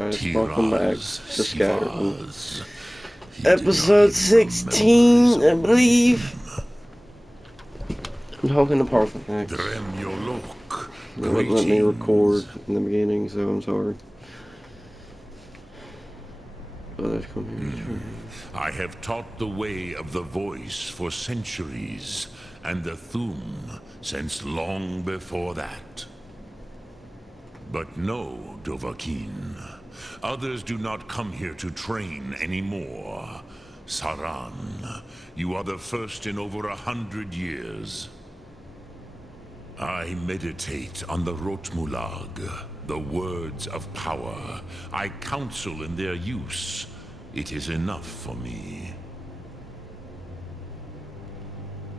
Guys, welcome back to Skyrim. Sivas. He did not Episode even remember his 16, I own believe. name. I'm talking to Parthenax. Dremyolok, They wouldn't let me record greetings. in the beginning, so I'm sorry. Others come here. I have taught the way of the voice for centuries, and the Thum since long before that. But no, Dovahkiin. Others do not come here to train anymore. Saran, you are the first in over 100 years. I meditate on the Rotmulag, the words of power. I counsel in their use. It is enough for me.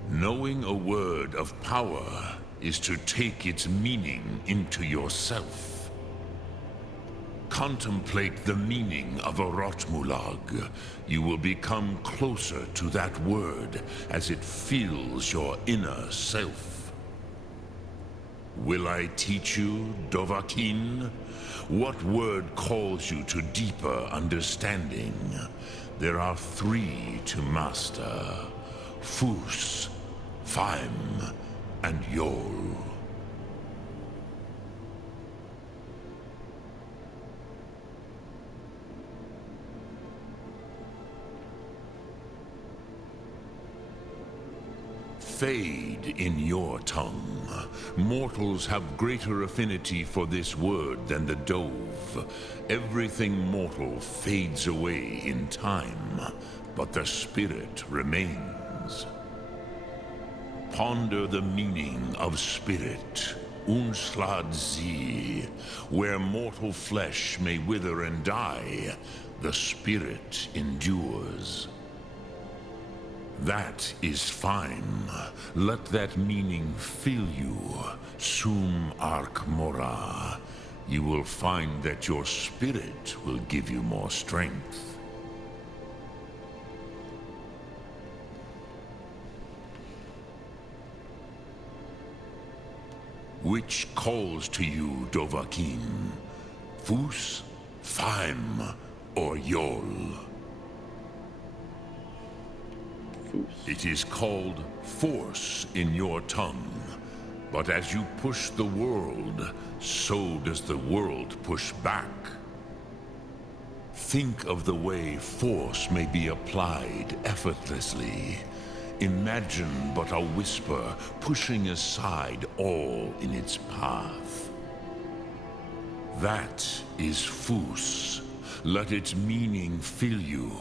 Knowing a word of power is to take its meaning into yourself. Contemplate the meaning of a Rotmulag. You will become closer to that word as it fills your inner self. Will I teach you, Dovahkiin? What word calls you to deeper understanding? There are 3 to master: Fus, Faim, and Yol. Fade in your tongue. Mortals have greater affinity for this word than the Dove. Everything mortal fades away in time, but the spirit remains. Ponder the meaning of spirit, Unslad Zi. Where mortal flesh may wither and die, the spirit endures. That is fine. Let that meaning fill you, Sum Ark Mora. You will find that your spirit will give you more strength. Which calls to you, Dovahkiin? Fus, Faim, or Yol? It is called force in your tongue. But as you push the world, so does the world push back. Think of the way force may be applied effortlessly. Imagine but a whisper pushing aside all in its path. That is Fus. Let its meaning fill you.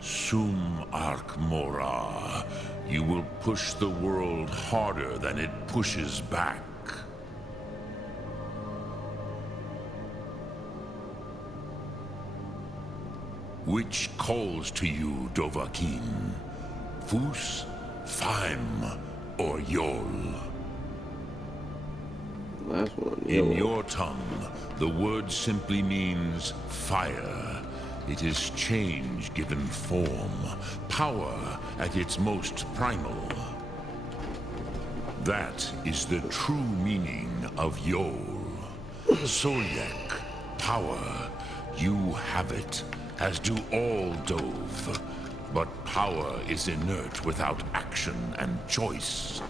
Sum Ark Mora. You will push the world harder than it pushes back. Which calls to you, Dovahkiin? Fus, Faim, or Yol? Last one, In Yol. your tongue, the word simply means fire. It is change given form, power at its most primal. That is the true meaning of Yol. Solyek, power. You have it, as do all Dove. But power is inert without action and choice.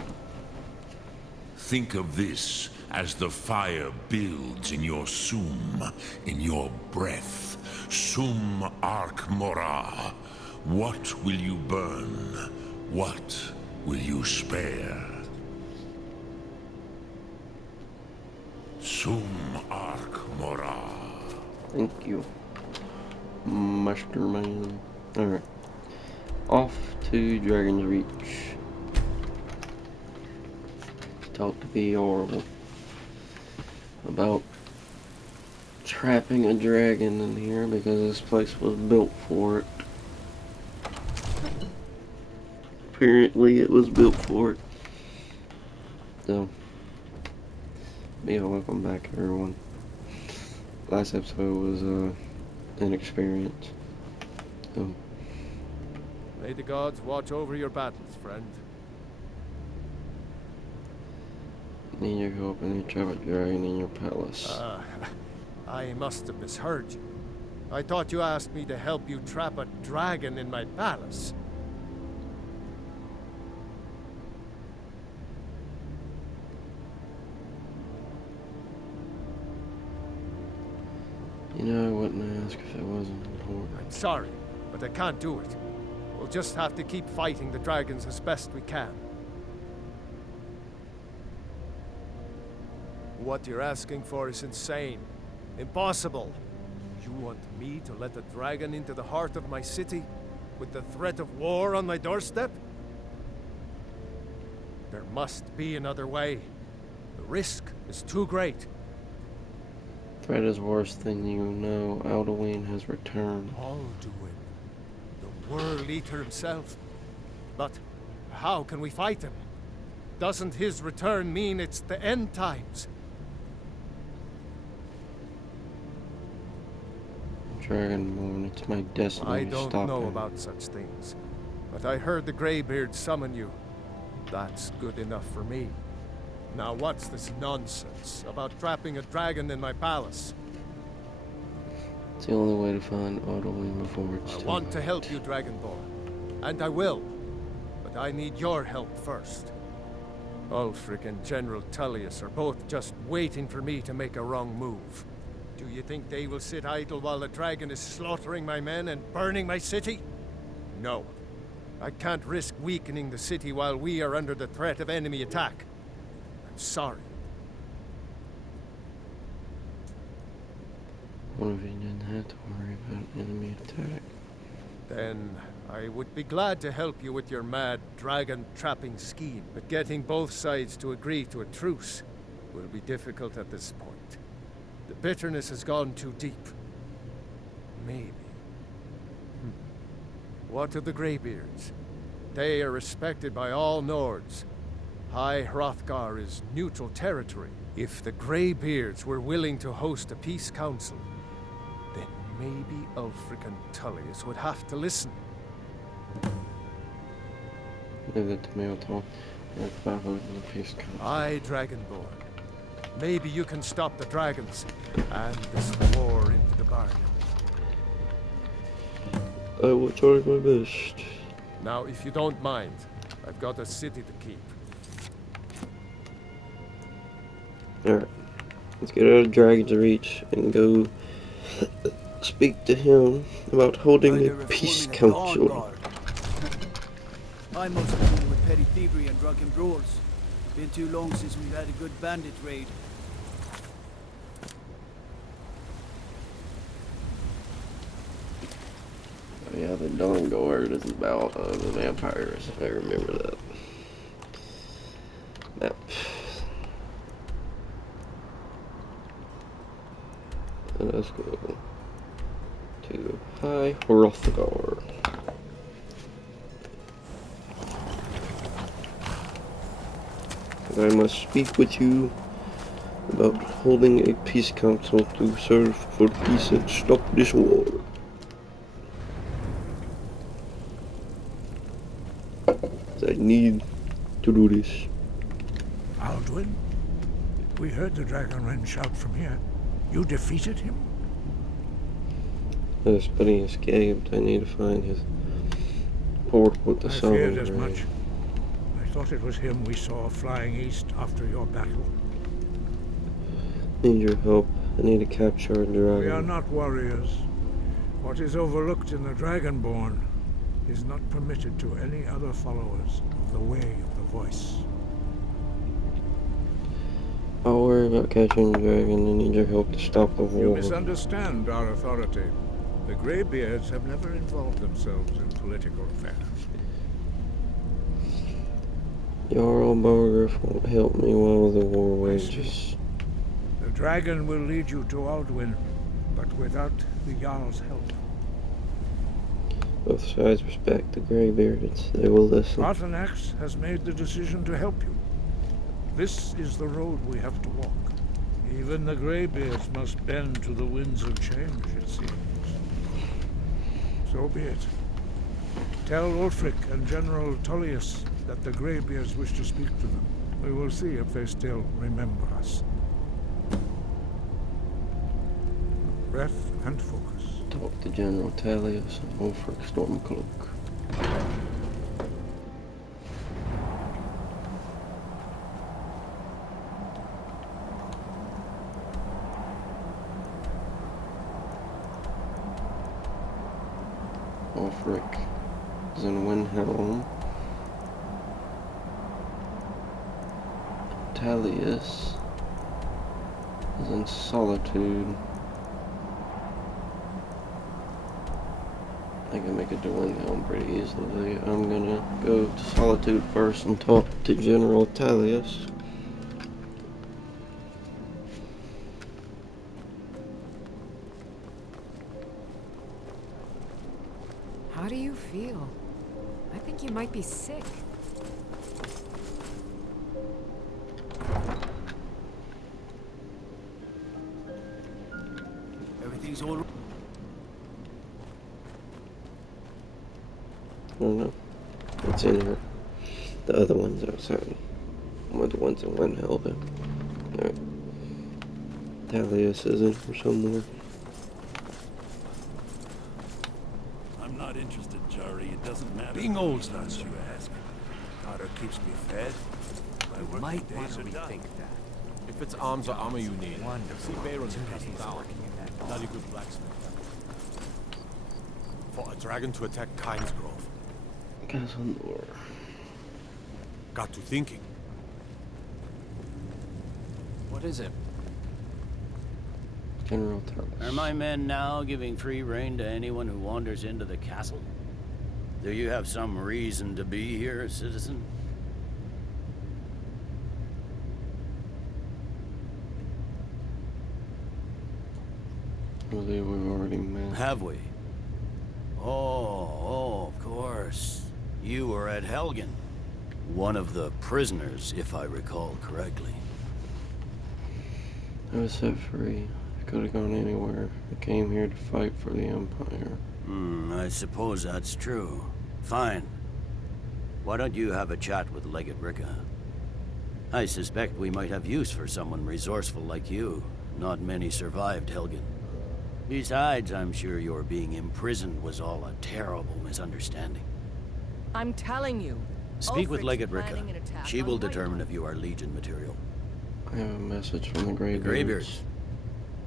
Think of this as the fire builds in your Sum, in your breath. Sum Ark Mora. What will you burn? What will you spare? Sum Ark Mora. Thank you, Masterman. Alright. Off to Dragon's Reach. Talk to the Oracle about trapping a dragon in here because this place was built for it. Apparently it was built for it. So, yeah, welcome back everyone. Last episode was an experience. So, May the gods watch over your battles, friend. need your help and you trap a dragon in your palace. I must have misheard you. I thought you asked me to help you trap a dragon in my palace. You know, I wouldn't ask if it wasn't important. I'm sorry, but I can't do it. We'll just have to keep fighting the dragons as best we can. What you're asking for is insane. Impossible. You want me to let a dragon into the heart of my city, with the threat of war on my doorstep? There must be another way. The risk is too great. Threat is worse than you know. Alduin has returned. Alduin, the World Eater himself. But how can we fight him? Doesn't his return mean it's the end times? Dragonborn, it's my destiny I to don't stop know him. about such things, but I heard the Greybeard summon you. That's good enough for me. Now what's this nonsense about trapping a dragon in my palace? It's the only way to find Alduin before it's I too want to late. help you, Dragonborn, and I will, but I need your help first. Ulfric and General Tullius are both just waiting for me to make a wrong move. Do you think they will sit idle while the dragon is slaughtering my men and burning my city? No. I can't risk weakening the city while we are under the threat of enemy attack. I'm sorry. What if you didn't have to worry about enemy attack? Then I would be glad to help you with your mad dragon trapping scheme, but getting both sides to agree to a truce will be difficult at this point. The bitterness has gone too deep. Maybe. What of the Greybeards? They are respected by all Nords. High Hrothgar is neutral territory. If the Greybeards were willing to host a peace council, then maybe Ulfric and Tullius would have to listen. Leave it to me, I'll talk. About holding the peace council. Aye, Dragonborn. Maybe you can stop the dragons and this war into the bargain. I will try my best. Now, if you don't mind, I've got a city to keep. Alright. Let's get out of Dragon's Reach and go speak to him about holding a peace council. I'm mostly dealing with petty thievery and drunken brawls. Been too long since we've had a good bandit raid. Oh yeah, the Dawn Guard is about the vampires, if I remember that. Map. And let's go to High Hrothgar. I must speak with you about holding a peace council to serve for peace and stop this war. I need to do this. Alduin? We heard the Dragonren shout from here. You defeated him? Yes, but he escaped. I need to find his port with the I sun. feared as much. I thought it was him we saw flying east after your battle. Need your help. I need to capture a dragon. We are not warriors. What is overlooked in the Dragonborn is not permitted to any other followers of the Way of the Voice. I'll worry about catching the dragon. I need your help to stop the war. You misunderstand our authority. The Greybeards have never involved themselves in political affairs. Jarl Borgriff won't help me while the war wages. The dragon will lead you to Alduin, but without the Jarl's help. Both sides respect the Greybeards. They will listen. Arthanax has made the decision to help you. This is the road we have to walk. Even the Greybeards must bend to the winds of change, it seems. So be it. Tell Ulfric and General Tullius that the Greybeards wish to speak to them. We will see if they still remember us. Breath and focus. Talk to General Talius and Ulfric Stormcloak. Ulfric is in Windhelm. Talius is in Solitude. I can make it to Windhelm pretty easily. I'm gonna go to Solitude first and talk to General Talius. How do you feel? I think you might be sick. Everything's all right. I don't know what's in here. The other ones outside. Or the ones in Windhelm. Alright. Talius is in here somewhere. I'm not interested, Jari. It doesn't matter. Being old, That's you ask. Daughter keeps me fed. My working might want days to are done. rethink that. If it's arms or armor you need, Wonderful. see Bayron to Opportunities cast down. working in that Bloody good blacksmith. For a dragon to attack Kyne's Grove. Guys on the door. Got to thinking. What is it? General Talius. Are my men now giving free rein to anyone who wanders into the castle? Do you have some reason to be here, citizen? I believe we've already met. Have we? Oh, of course. You were at Helgen. One of the prisoners, if I recall correctly. I was set free. I could have gone anywhere. I came here to fight for the Empire. I suppose that's true. Fine. Why don't you have a chat with Legate Ricka? I suspect we might have use for someone resourceful like you. Not many survived Helgen. Besides, I'm sure your being imprisoned was all a terrible misunderstanding. I'm telling you. Speak with Ulfric's Legate planning Ricka. an attack She on will White determine Rock. if you are Legion material. I have a message from the The Greybeards. Greybeards?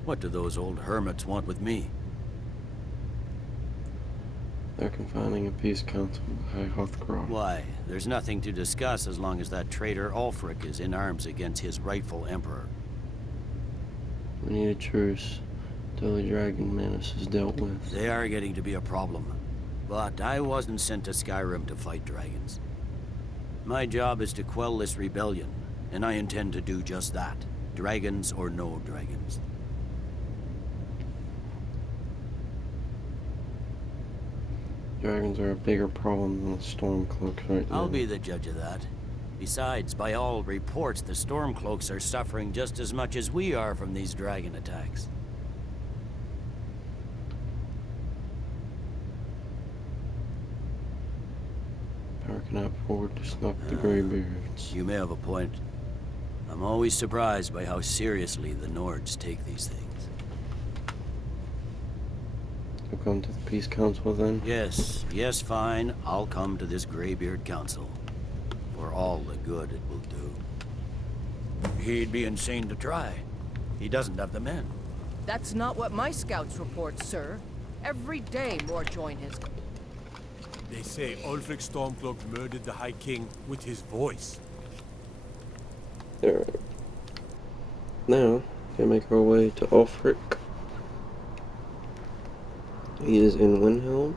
What do those old hermits want with me? They're confining a peace council at High Hothcroft. Why? There's nothing to discuss as long as that traitor Ulfric is in arms against his rightful emperor. We need a truce till the dragon menace is dealt with. They are getting to be a problem. But I wasn't sent to Skyrim to fight dragons. My job is to quell this rebellion, and I intend to do just that. Dragons or no dragons. Dragons are a bigger problem than the Stormcloaks right now. I'll be the judge of that. Besides, by all reports, the Stormcloaks are suffering just as much as we are from these dragon attacks. Power cannot afford to snuff the Greybeards. You may have a point. I'm always surprised by how seriously the Nords take these things. You'll come to the peace council then? Yes, fine. I'll come to this Greybeard Council. For all the good it will do. He'd be insane to try. He doesn't have the men. That's not what my scouts report, sir. Every day more join his... They say Ulfric Stormcloak murdered the High King with his voice. Alright. Now, we can make our way to Ulfric. He is in Windhelm.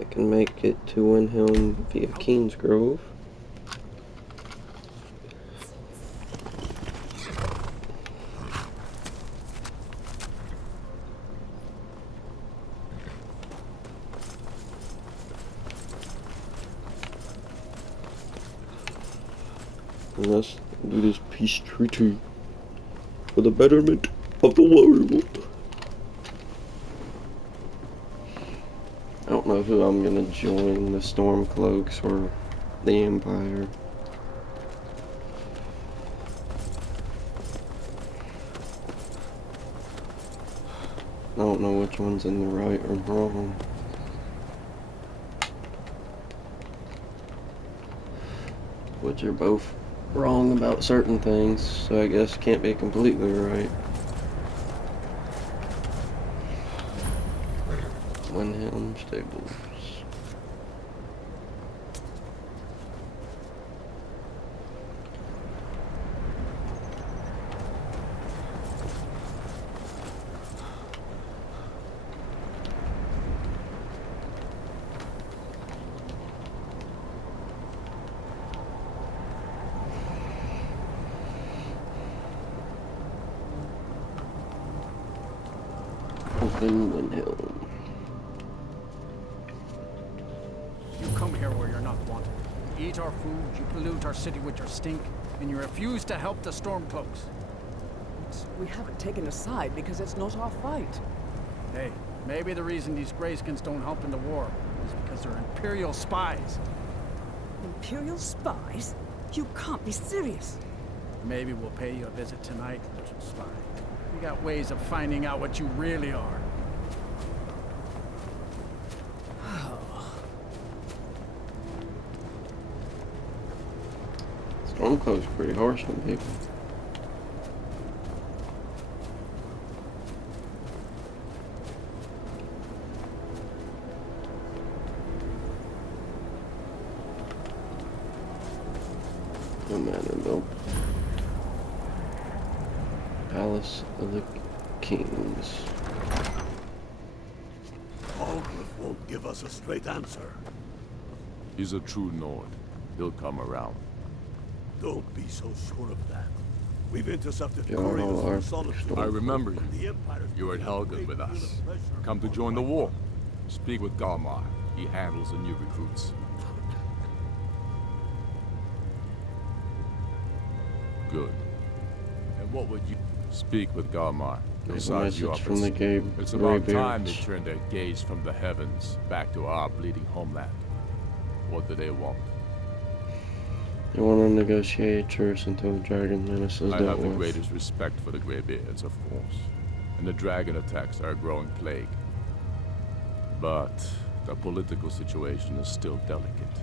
I can make it to Windhelm via Keen's Grove. And let's do this peace treaty for the betterment of the world. I don't know who I'm gonna join, the Stormcloaks or the Empire. don't know which one's in the right or wrong. Which are both wrong about certain things, so I guess can't be completely right. Windhelm Stables. Open Windhelm. You come here where you're not wanted. You eat our food, you pollute our city with your stink, and you refuse to help the Stormcloaks. We haven't taken a side because it's not our fight. Hey, maybe the reason these Greyskins don't help in the war is because they're Imperial spies. Imperial spies? You can't be serious. Maybe we'll pay you a visit tonight, little spy. We got ways of finding out what you really are. Stormcloak's pretty harsh on people. No matter though. Palace of the Kings. Algriff won't give us a straight answer. He's a true Nord. He'll come around. Don't be so sure of that. We've intercepted Yeah, couriers our from Solitude. I remember you. The Empire You were at Helgen with us. Come to join the war. Speak with Galmar. He handles the new recruits. Good. And what would you... Speak with Galmar. He'll There's a size you message up. from the It's about time they Greybeards. turned their gaze from the heavens back to our bleeding homeland. What do they want? They want to negotiate a truce until the dragon menace is I dealt have the with. greatest respect for the Greybeards, of course. And the dragon attacks are a growing plague. But the political situation is still delicate.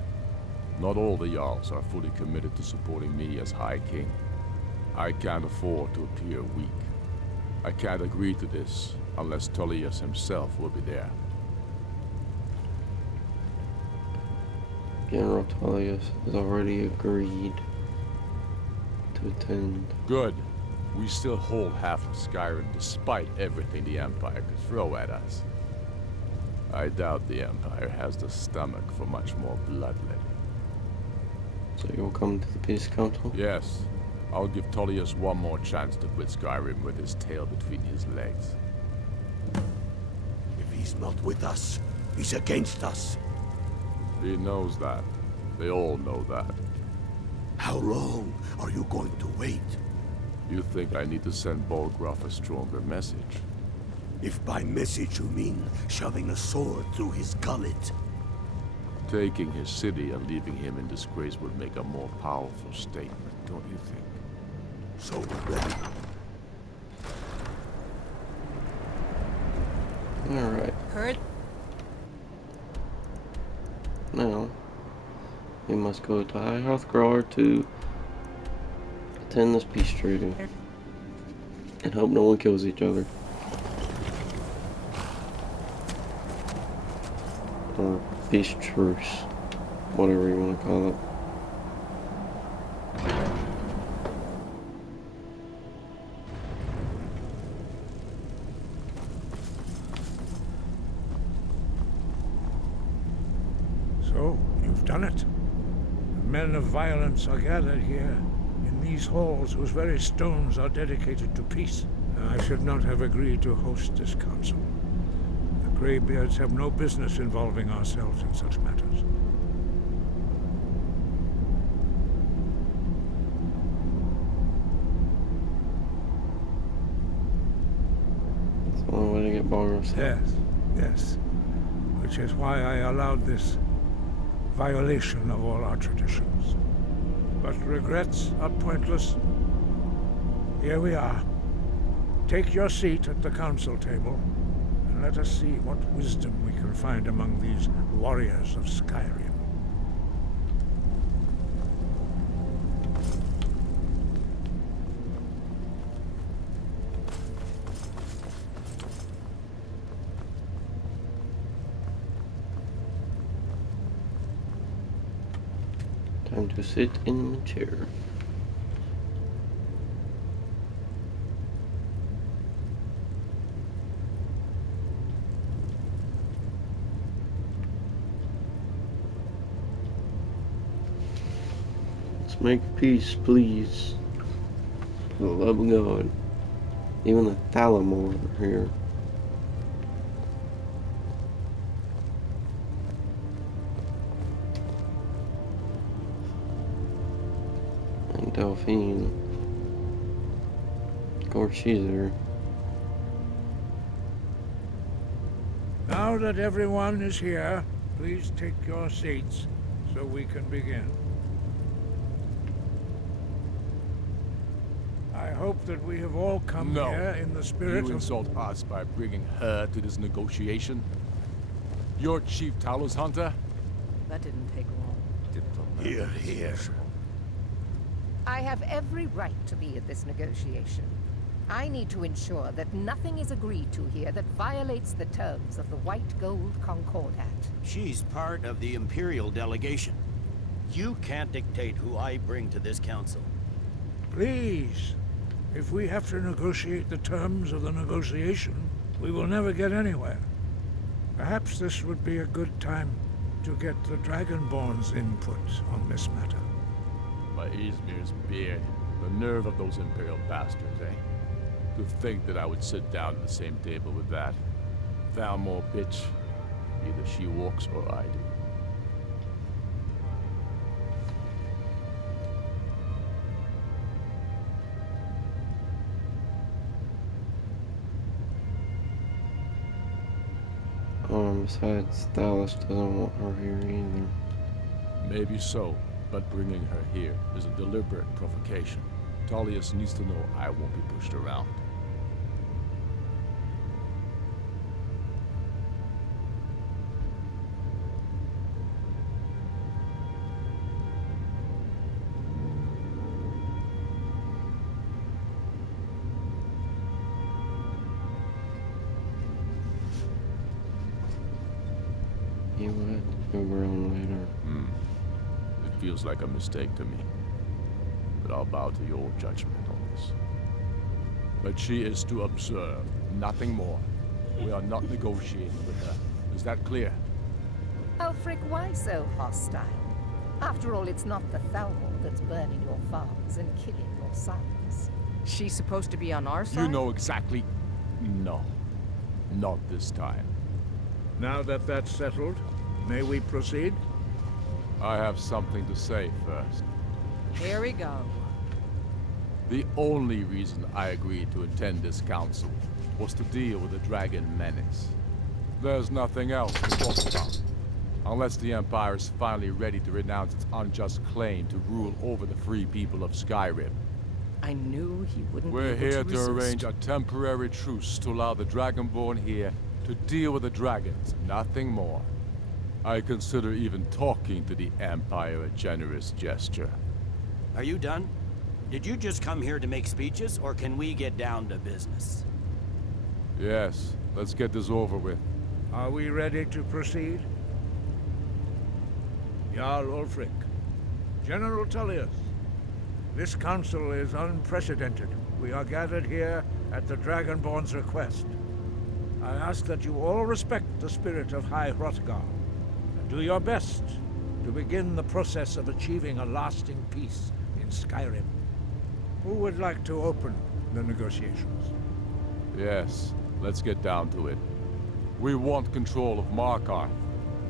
Not all the Jarls are fully committed to supporting me as High King. I can't afford to appear weak. I can't agree to this unless Tullius himself will be there. General Tullius has already agreed to attend. Good. We still hold half of Skyrim despite everything the Empire could throw at us. I doubt the Empire has the stomach for much more bloodletting. So you'll come to the Peace Council? Yes. I'll give Tullius one more chance to quit Skyrim with his tail between his legs. If he's not with us, he's against us. He knows that. They all know that. How long are you going to wait? You think I need to send Bolgraf a stronger message? If by message you mean shoving a sword through his gullet. Taking his city and leaving him in disgrace would make a more powerful statement, don't you think? So we're ready. Alright. Heard? Now, we must go to High Hrothgar to attend this peace treaty. And hope no one kills each other. Or peace truce. Whatever you want to call it. So, you've done it. Men of violence are gathered here, in these halls whose very stones are dedicated to peace. I should not have agreed to host this council. The Greybeards have no business involving ourselves in such matters. It's the only way to get Balrog's help. Yes, yes. Which is why I allowed this violation of all our traditions. But regrets are pointless. Here we are. Take your seat at the council table, and let us see what wisdom we can find among these warriors of Skyrim. Time to sit in the chair. Let's make peace, please. For the love of God. Even the Thalamor are here. And Delphine. Of course, she's there. Now that everyone is here, please take your seats so we can begin. I hope that we have all come here in the spirit of... You insult us by bringing her to this negotiation? You're Chief Talos Hunter? That didn't take long. Here, here. I have every right to be at this negotiation. I need to ensure that nothing is agreed to here that violates the terms of the White Gold Concordat. She's part of the Imperial delegation. You can't dictate who I bring to this council. Please, if we have to negotiate the terms of the negotiation, we will never get anywhere. Perhaps this would be a good time to get the Dragonborn's input on this matter. By Izmir's beard, the nerve of those Imperial bastards, eh? To think that I would sit down at the same table with that Thalmor bitch. Either she walks or I do. Besides, Thalos doesn't want her here either. Maybe so, but bringing her here is a deliberate provocation. Tullius needs to know I won't be pushed around. You would go around later. It feels like a mistake to me. But I'll bow to your judgment on this. But she is to observe, nothing more. We are not negotiating with her. Is that clear? Ulfric, why so hostile? After all, it's not the Thalmor that's burning your farms and killing your sons. She's supposed to be on our side? You know exactly... No. Not this time. Now that that's settled, may we proceed? I have something to say first. Here we go. The only reason I agreed to attend this council was to deal with the dragon menace. There's nothing else to talk about. Unless the Empire is finally ready to renounce its unjust claim to rule over the free people of Skyrim. I knew he wouldn't We're be able here to to resist. arrange a temporary truce to allow the Dragonborn here to deal with the dragons, nothing more. I consider even talking to the Empire a generous gesture. Are you done? Did you just come here to make speeches, or can we get down to business? Yes, let's get this over with. Are we ready to proceed? Jarl Ulfric, General Tullius, this council is unprecedented. We are gathered here at the Dragonborn's request. I ask that you all respect the spirit of High Hrothgar, and do your best to begin the process of achieving a lasting peace in Skyrim. Who would like to open the negotiations? Yes, let's get down to it. We want control of Markarth.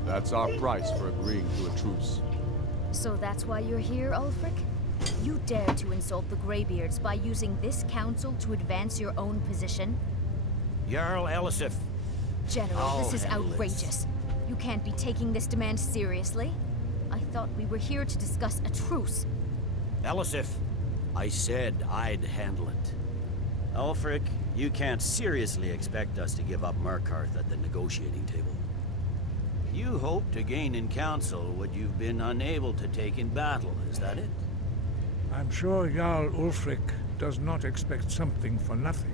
That's our price for agreeing to a truce. So that's why you're here, Ulfric? You dare to insult the Greybeards by using this council to advance your own position? Jarl Elisif. General, this is handle outrageous. You can't be taking this demand seriously. I thought we were here to discuss a truce. Elisif, I said I'd handle it. Ulfric, you can't seriously expect us to give up Markarth at the negotiating table. You hope to gain in council what you've been unable to take in battle, is that it? I'm sure Jarl Ulfric does not expect something for nothing.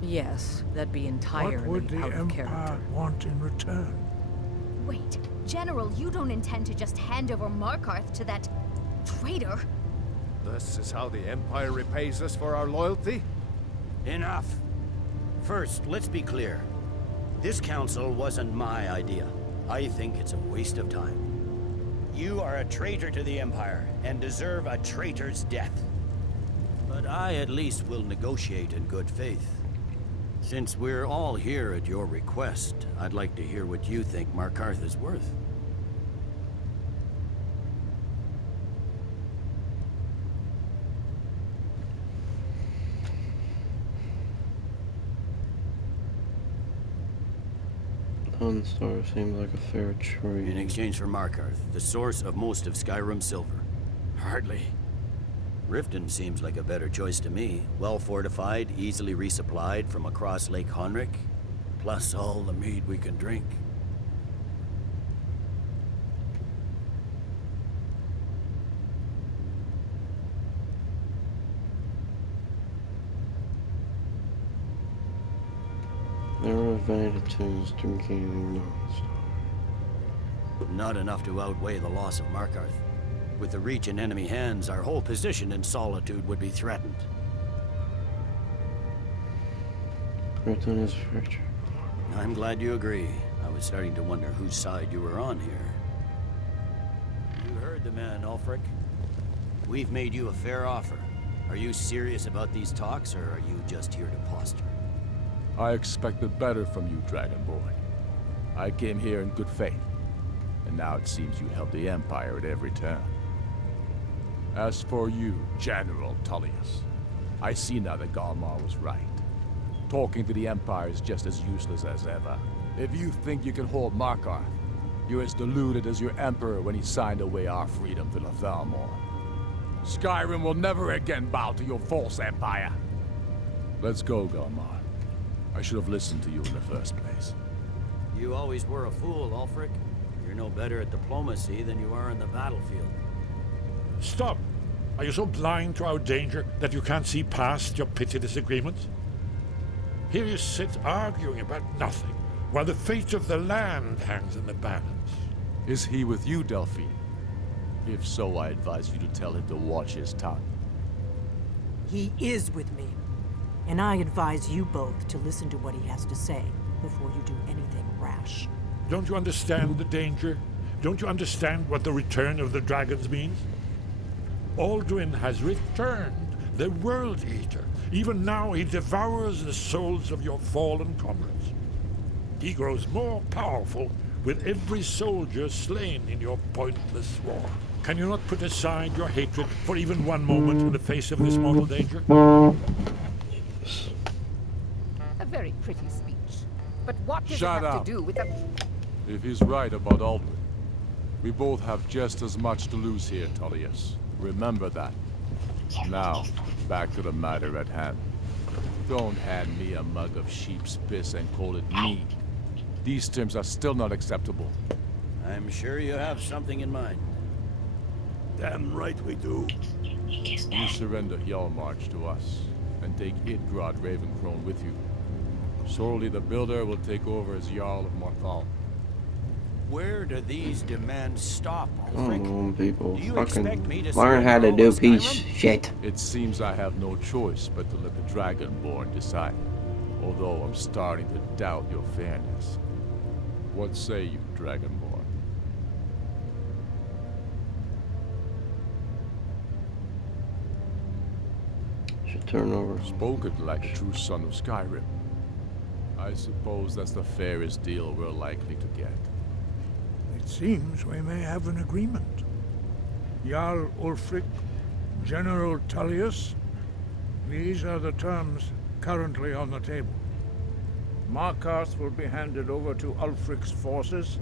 Yes, that'd be entirely What would the out of Empire character. want in return? Wait, General, you don't intend to just hand over Markarth to that traitor? This is how the Empire repays us for our loyalty? Enough. First, let's be clear. This council wasn't my idea. I think it's a waste of time. You are a traitor to the Empire, and deserve a traitor's death. But I at least will negotiate in good faith. Since we're all here at your request, I'd like to hear what you think Markarth is worth. Dawnstar seems like a fair trade. In exchange for Markarth, the source of most of Skyrim's silver. Hardly. Riften seems like a better choice to me. Well fortified, easily resupplied from across Lake Honric, plus all the mead we can drink. There are advantages to gaining Dawnstar. Not enough to outweigh the loss of Markarth. With the Reach in enemy hands, our whole position in Solitude would be threatened. Riften is fractured. I'm glad you agree. I was starting to wonder whose side you were on here. You heard the man, Ulfric. We've made you a fair offer. Are you serious about these talks, or are you just here to posture? I expected better from you, Dragonborn. I came here in good faith, and now it seems you help the Empire at every turn. As for you, General Tullius, I see now that Galmar was right. Talking to the Empire is just as useless as ever. If you think you can hold Markarth, you're as deluded as your Emperor when he signed away our freedom to the Thalmor. Skyrim will never again bow to your false empire. Let's go, Galmar. I should have listened to you in the first place. You always were a fool, Ulfric. You're no better at diplomacy than you are in the battlefield. Stop! Are you so blind to our danger that you can't see past your petty disagreements? Here you sit arguing about nothing, while the fate of the land hangs in the balance. Is he with you, Delphine? If so, I advise you to tell him to watch his tongue. He is with me. And I advise you both to listen to what he has to say before you do anything rash. Don't you understand the danger? Don't you understand what the return of the dragons means? Alduin has returned, the World Eater. Even now he devours the souls of your fallen comrades. He grows more powerful with every soldier slain in your pointless war. Can you not put aside your hatred for even one moment in the face of this mortal danger? A very pretty speech. But what does Shut it have up. to do with the... If he's right about Alduin, we both have just as much to lose here, Tullius. Remember that. Now, back to the matter at hand. Don't hand me a mug of sheep's piss and call it mead. These terms are still not acceptable. I'm sure you have something in mind. Damn right we do. You surrender Hjalmarch to us, and take Idgrod Ravencrone with you. Sorli the Builder will take over as Jarl of Morthal. Where do these demands stop, Ulfric? Come on, people. Do you Fucking expect me to learn how to surrender do all of peace Skyrim? shit. It seems I have no choice but to let the Dragonborn decide, although I'm starting to doubt your fairness. What say you, Dragonborn? Should turn over. Spoken like a true son of Skyrim. I suppose that's the fairest deal we're likely to get. It seems we may have an agreement. Jarl Ulfric, General Tullius, these are the terms currently on the table. Markarth will be handed over to Ulfric's forces,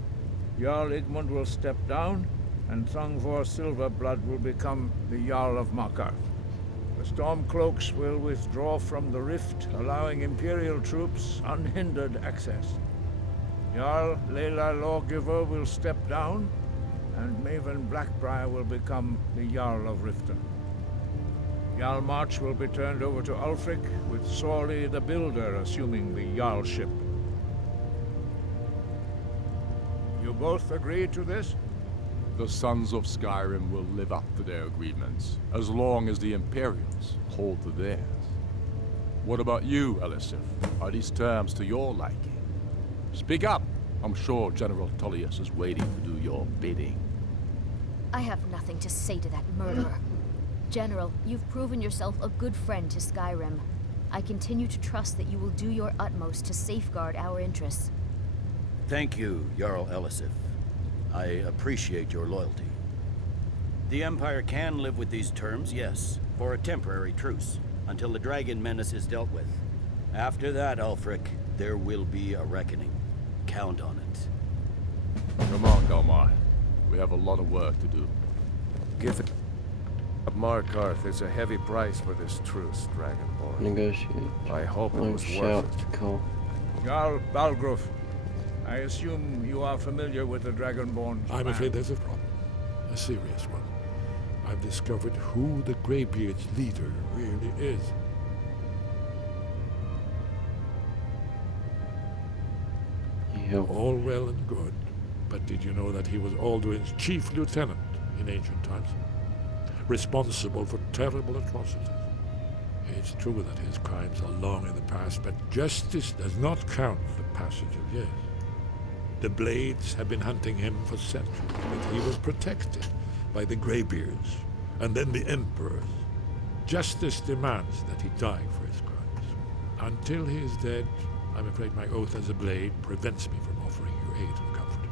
Jarl Igmund will step down, and Thongvor Silverblood will become the Jarl of Markarth. The Stormcloaks will withdraw from the rift, allowing Imperial troops unhindered access. Jarl Layla Lawgiver will step down, and Maven Blackbriar will become the Jarl of Riften. Jarl March will be turned over to Ulfric, with Sorley the Builder assuming the Jarlship. You both agree to this? The Sons of Skyrim will live up to their agreements, as long as the Imperials hold to theirs. What about you, Elisif? Are these terms to your liking? Speak up! I'm sure General Tullius is waiting to do your bidding. I have nothing to say to that murderer. General, you've proven yourself a good friend to Skyrim. I continue to trust that you will do your utmost to safeguard our interests. Thank you, Jarl Elisif. I appreciate your loyalty. The Empire can live with these terms, yes, for a temporary truce, until the dragon menace is dealt with. After that, Ulfric, there will be a reckoning. Count on it. Come on, Galmar. We have a lot of work to do. Give it up, Markarth. It's a heavy price for this truce, Dragonborn. Negotiate. I hope it Long was shout worth it. to call. Jarl Balgruf, I assume you are familiar with the Dragonborn's I'm plan. afraid there's a problem. A serious one. I've discovered who the Greybeard's leader really is. All well and good, but did you know that he was Alduin's chief lieutenant in ancient times? Responsible for terrible atrocities. It's true that his crimes are long in the past, but justice does not count the passage of years. The Blades have been hunting him for centuries, but he was protected by the Greybeards, and then the Emperors. Justice demands that he die for his crimes. Until he is dead, I'm afraid my oath as a Blade prevents me from offering you aid and comfort.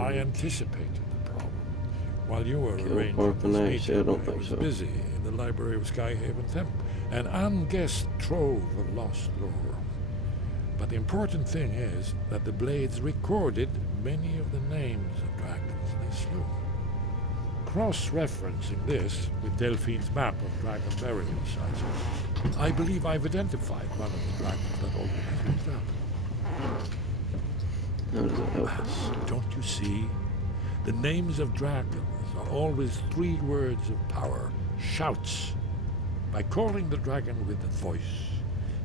I anticipated the problem. While you were arranging this meeting, I was busy in the library of Skyhaven Temp, an unguessed trove of lost lore. But the important thing is that the Blades recorded many of the names of dragons they slew. Cross-referencing this with Delphine's map of dragon burial sites, I believe I've identified one of the dragons that Alden has reached out. How does it help us? Don't you see? The names of dragons are always 3 words of power, shouts. By calling the dragon with the voice,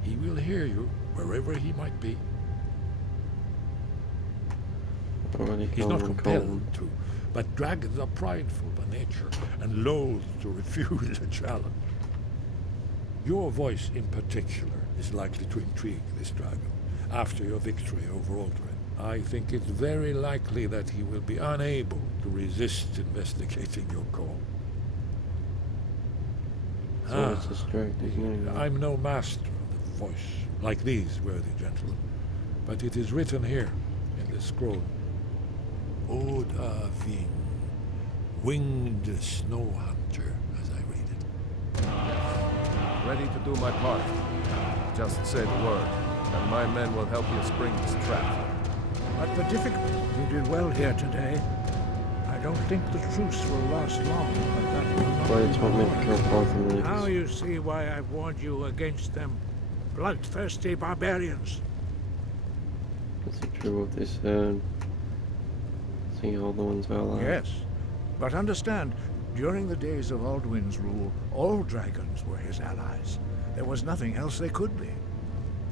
he will hear you wherever he might be. He's not compelled to, but dragons are prideful by nature and loath to refuse a challenge. Your voice in particular is likely to intrigue this dragon after your victory over Aldrin. I think it's very likely that he will be unable to resist investigating your call. So it's a strike, isn't it? I'm no master of the voice, like these worthy gentlemen, but it is written here in this scroll. Oda Ving, winged snow hunter, as I read it. Ready to do my part. Just say the word, and my men will help you spring this trap. But the difficulty, you did well here today. I don't think the truce will last long, but that will not Blades want me to kill Parthenon. Now you see why I've warned you against them. Bloodthirsty barbarians. Is it true what they said? See all the ones allies? Yes, but understand, during the days of Alduin's rule, all dragons were his allies. There was nothing else they could be.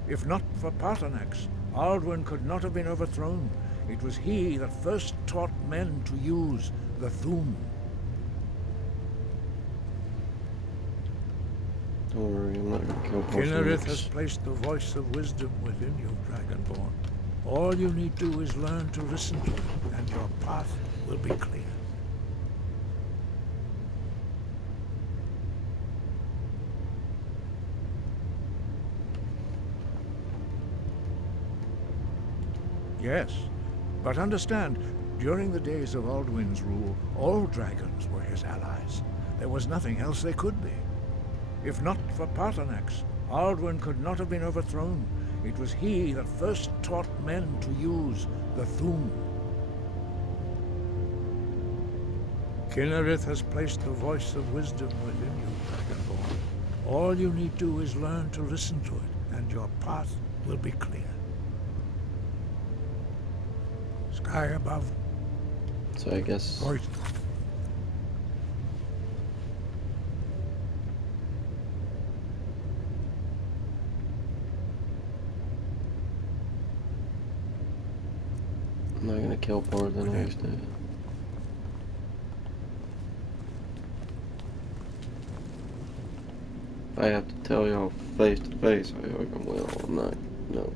If not for Paarthurnax, Alduin could not have been overthrown. It was he that first taught men to use the Thu'um. Don't worry, I'm not gonna kill Kinnerith Parthenon. has placed the voice of wisdom within you, Dragonborn. All you need do is learn to listen to it, and your path will be clear. Yes, but understand, during the days of Alduin's rule, all dragons were his allies. There was nothing else they could be. If not for Paarthurnax, Alduin could not have been overthrown. It was he that first taught men to use the Thu'um. Kinnereth has placed the voice of wisdom within you, Dragonborn. All you need do is learn to listen to it, and your path will be clear. Sky above. So I guess... Voice. I'm not gonna kill Bard the next day. If I have to tell y'all face to face, I fucking will. I'm not, no.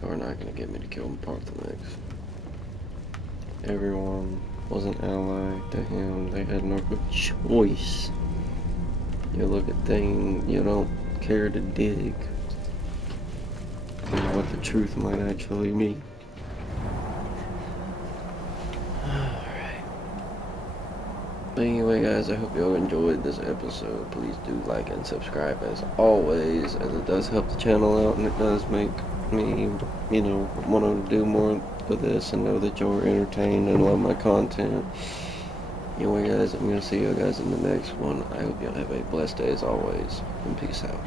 You're not gonna get me to kill Bard the next. Everyone was an ally to him. They had no good choice. You look at things you don't care to dig. And what the truth might actually be. Alright. But anyway guys, I hope y'all enjoyed this episode. Please do like and subscribe as always, as it does help the channel out and it does make me, you know, want to do more of this and know that y'all are entertained and love my content. Anyway guys, I'm going to see you guys in the next one. I hope y'all have a blessed day as always, and peace out.